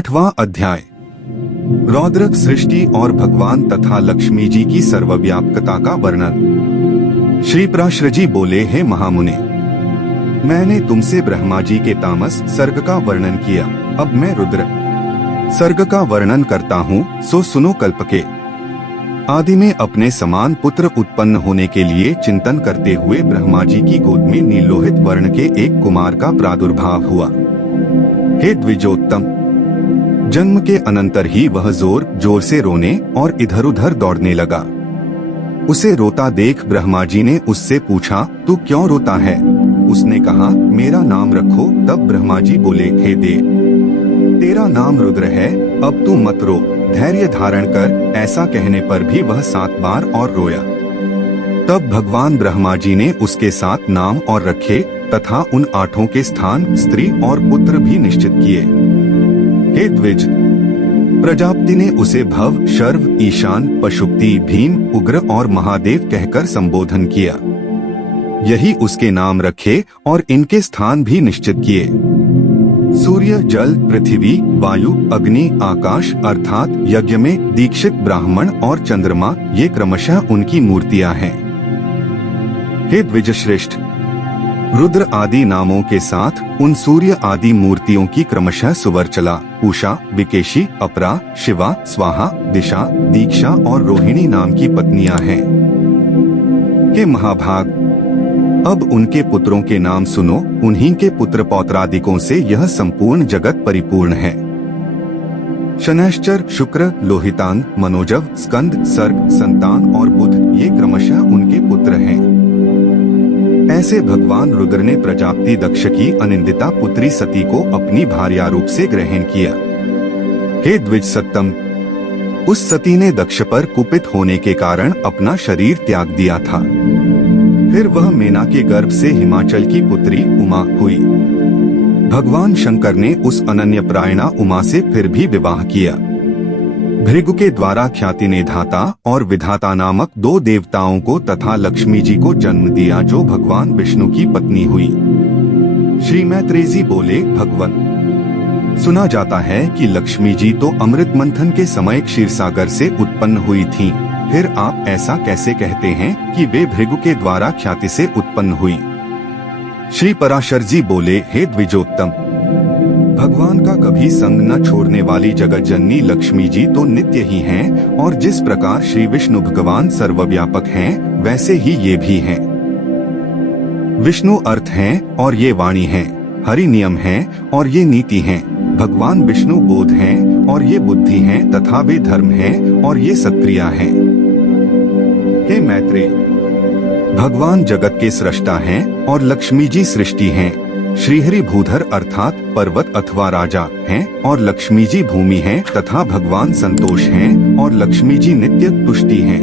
8वां अध्याय। रौद्रक सृष्टि और भगवान तथा लक्ष्मी जी की सर्वव्यापकता का वर्णन। श्री पराशर जी बोले, हे महामुने, मैंने तुमसे ब्रह्मा जी के तामस सर्ग का वर्णन किया। अब मैं रुद्र सर्ग का वर्णन करता हूँ, सो सुनो। कल्प के आदि में अपने समान पुत्र उत्पन्न होने के लिए चिंतन करते हुए ब्रह्मा जी की गोद में नीलोहित वर्ण के एक कुमार का प्रादुर्भाव हुआ। हे द्विजोत्तम, जन्म के अनंतर ही वह जोर जोर से रोने और इधर उधर दौड़ने लगा। उसे रोता देख ब्रह्मा जी ने उससे पूछा, तू क्यों रोता है? उसने कहा, मेरा नाम रखो। तब ब्रह्मा जी बोले, हे देव, तेरा नाम रुद्र है, अब तू मत रो, धैर्य धारण कर। ऐसा कहने पर भी वह 7 बार और रोया। तब भगवान ब्रह्मा जी ने उसके 7 नाम और रखे तथा उन 8 के स्थान स्त्री और पुत्र भी निश्चित किए। हे द्विज, प्रजापति ने उसे भव, शर्व, ईशान, पशुपति, भीम, उग्र और महादेव कहकर संबोधन किया। यही उसके नाम रखे और इनके स्थान भी निश्चित किए। सूर्य, जल, पृथ्वी, वायु, अग्नि, आकाश अर्थात यज्ञ में दीक्षित ब्राह्मण और चंद्रमा, ये क्रमशः उनकी मूर्तियां हैं। हे द्विजश्रेष्ठ, रुद्र आदि नामों के साथ उन सूर्य आदि मूर्तियों की क्रमशः सुवर्चला, उषा, विकेशी, अपरा, शिवा, स्वाहा, दिशा, दीक्षा और रोहिणी नाम की पत्नियां हैं। हे महाभाग, अब उनके पुत्रों के नाम सुनो। उन्हीं के पुत्र पौत्रादिकों से यह संपूर्ण जगत परिपूर्ण है। शनैश्चर, शुक्र, लोहितान, मनोजव, स्कंद, सर्ग, संतान और बुध, ये क्रमशः उनके पुत्र हैं। ऐसे भगवान रुद्र ने प्रजापति दक्ष की अनिंदिता पुत्री सती को अपनी भार्या रूप से ग्रहण किया। हे द्विज सत्तम, उस सती ने दक्ष पर कुपित होने के कारण अपना शरीर त्याग दिया था। फिर वह मेना के गर्भ से हिमाचल की पुत्री उमा हुई। भगवान शंकर ने उस अनन्य प्रायणा उमा से फिर भी विवाह किया। भृगु के द्वारा ख्याति ने धाता और विधाता नामक 2 देवताओं को तथा लक्ष्मी जी को जन्म दिया, जो भगवान विष्णु की पत्नी हुई। श्री मैत्रेय जी बोले, भगवन, सुना जाता है कि लक्ष्मी जी तो अमृत मंथन के समय क्षीरसागर से उत्पन्न हुई थीं। फिर आप ऐसा कैसे कहते हैं कि वे भृगु के द्वारा ख्याति से उत्पन्न हुई? श्री पराशर जी बोले, हे द्विजोत्तम, भगवान का कभी संग न छोड़ने वाली जगत जननी लक्ष्मी जी तो नित्य ही हैं, और जिस प्रकार श्री विष्णु भगवान सर्वव्यापक हैं, वैसे ही ये भी हैं। विष्णु अर्थ हैं और ये वाणी हैं, हरि नियम हैं और ये नीति हैं, भगवान विष्णु बोध हैं और ये बुद्धि हैं, तथा वे धर्म हैं और ये सत्क्रिया हैं। हे मैत्रेय, भगवान जगत के सृष्टा हैं और लक्ष्मी जी सृष्टि हैं। श्रीहरि भूधर अर्थात पर्वत अथवा राजा हैं और लक्ष्मी जी भूमि हैं, तथा भगवान संतोष हैं और लक्ष्मी जी नित्य तुष्टि हैं।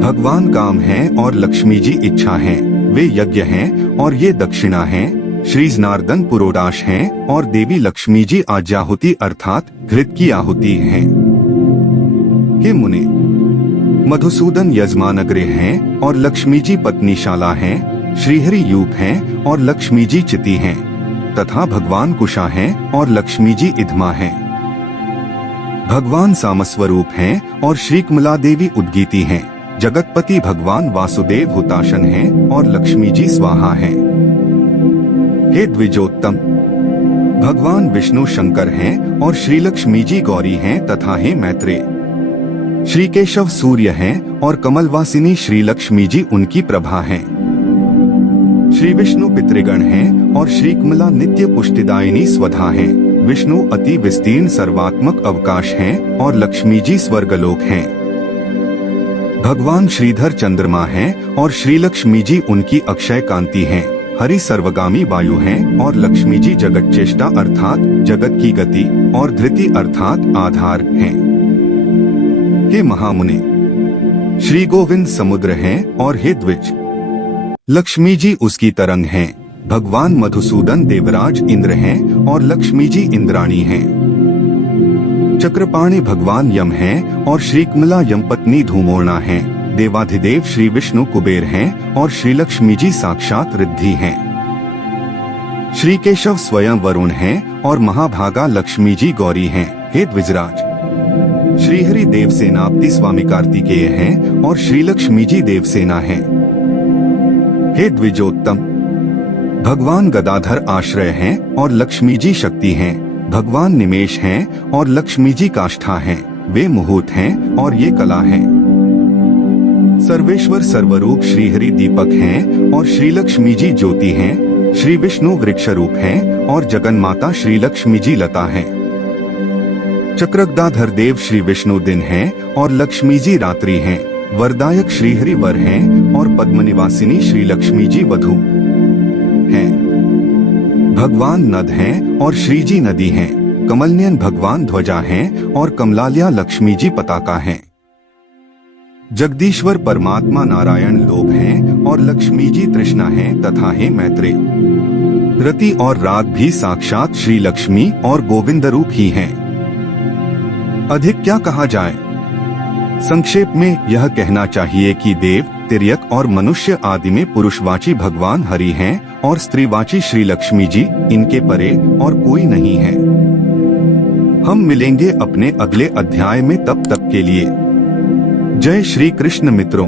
भगवान काम हैं और लक्ष्मी जी इच्छा हैं। वे यज्ञ हैं और ये दक्षिणा हैं। श्री जनार्दन पुरोडाश हैं और देवी लक्ष्मी जी आज्याहुति अर्थात घृत की आहुति हैं। हे मुने, मधुसूदन यजमानगृह हैं और लक्ष्मी जी पत्नीशाला हैं। श्रीहरि यूप हैं और लक्ष्मी जी चिति हैं, तथा भगवान कुशा हैं और लक्ष्मी जी इधमा हैं। भगवान सामस्वरूप हैं और श्री कमला देवी उद्गीति हैं। जगतपति भगवान वासुदेव हुताशन हैं और लक्ष्मी जी स्वाहा हैं। हे द्विजोत्तम, भगवान विष्णु शंकर हैं और श्री लक्ष्मी जी गौरी हैं, तथा हे मैत्रेय, श्री केशव सूर्य हैं और कमलवासिनी श्री लक्ष्मी जी उनकी प्रभा हैं। श्री विष्णु पितृगण हैं और श्री कमला नित्य पुष्टिदायिनी स्वधा हैं। विष्णु अति विस्तीर्ण सर्वात्मक अवकाश हैं और लक्ष्मी जी स्वर्गलोक हैं। भगवान श्रीधर चंद्रमा हैं और श्री लक्ष्मी जी उनकी अक्षय कांति हैं। हरि सर्वगामी वायु हैं और लक्ष्मी जी जगत चेष्टा अर्थात जगत की गति और धृति अर्थात आधार हैं। हे महामुने, श्री गोविंद समुद्र हैं और हे द्विज, लक्ष्मी जी उसकी तरंग हैं। भगवान मधुसूदन देवराज इंद्र हैं और लक्ष्मी जी इंद्राणी हैं। चक्रपाणि भगवान यम हैं और श्री कमला यमपत्नी धूमोर्णा हैं। देवाधिदेव श्री विष्णु कुबेर हैं और श्री लक्ष्मी जी साक्षात रिद्धि हैं। श्री केशव स्वयं वरुण हैं और महाभागा लक्ष्मी जी गौरी हैं। हे द्विजराज, श्रीहरि देवसेनापति स्वामी कार्तिकेय हैं और श्री लक्ष्मी जी देवसेना हैं। हे द्विजोत्तम, भगवान गदाधर आश्रय हैं और लक्ष्मी जी शक्ति हैं। भगवान निमेष हैं और लक्ष्मी जी काष्ठा हैं। वे मुहूर्त हैं और ये कला हैं। सर्वेश्वर सर्वरूप श्रीहरि दीपक हैं और श्री लक्ष्मी जी ज्योति हैं। श्री विष्णु वृक्ष रूप हैं और जगन्माता श्री लक्ष्मी जी लता हैं। चक्रगदाधर देव श्री विष्णु दिन हैं और लक्ष्मी जी रात्रि हैं। वरदायक श्रीहरि वर हैं और पद्मनिवासिनी श्री लक्ष्मी जी वधू हैं। भगवान नद हैं और श्री जी नदी हैं। कमलनयन भगवान ध्वजा हैं और कमलालया लक्ष्मी जी पताका हैं। जगदीश्वर परमात्मा नारायण लोभ हैं और लक्ष्मी जी तृष्णा हैं तथा हे मैत्रेय, रति और राग भी साक्षात श्री लक्ष्मी और गोविंद रूप ही हैं। अधिक क्या कहा जाए। संक्षेप में यह कहना चाहिए कि देव, तिर्यक और मनुष्य आदि में पुरुषवाची भगवान हरि हैं और स्त्रीवाची श्री लक्ष्मी जी, इनके परे और कोई नहीं है। हम मिलेंगे अपने अगले अध्याय में, तब तक के लिए जय श्री कृष्ण मित्रों।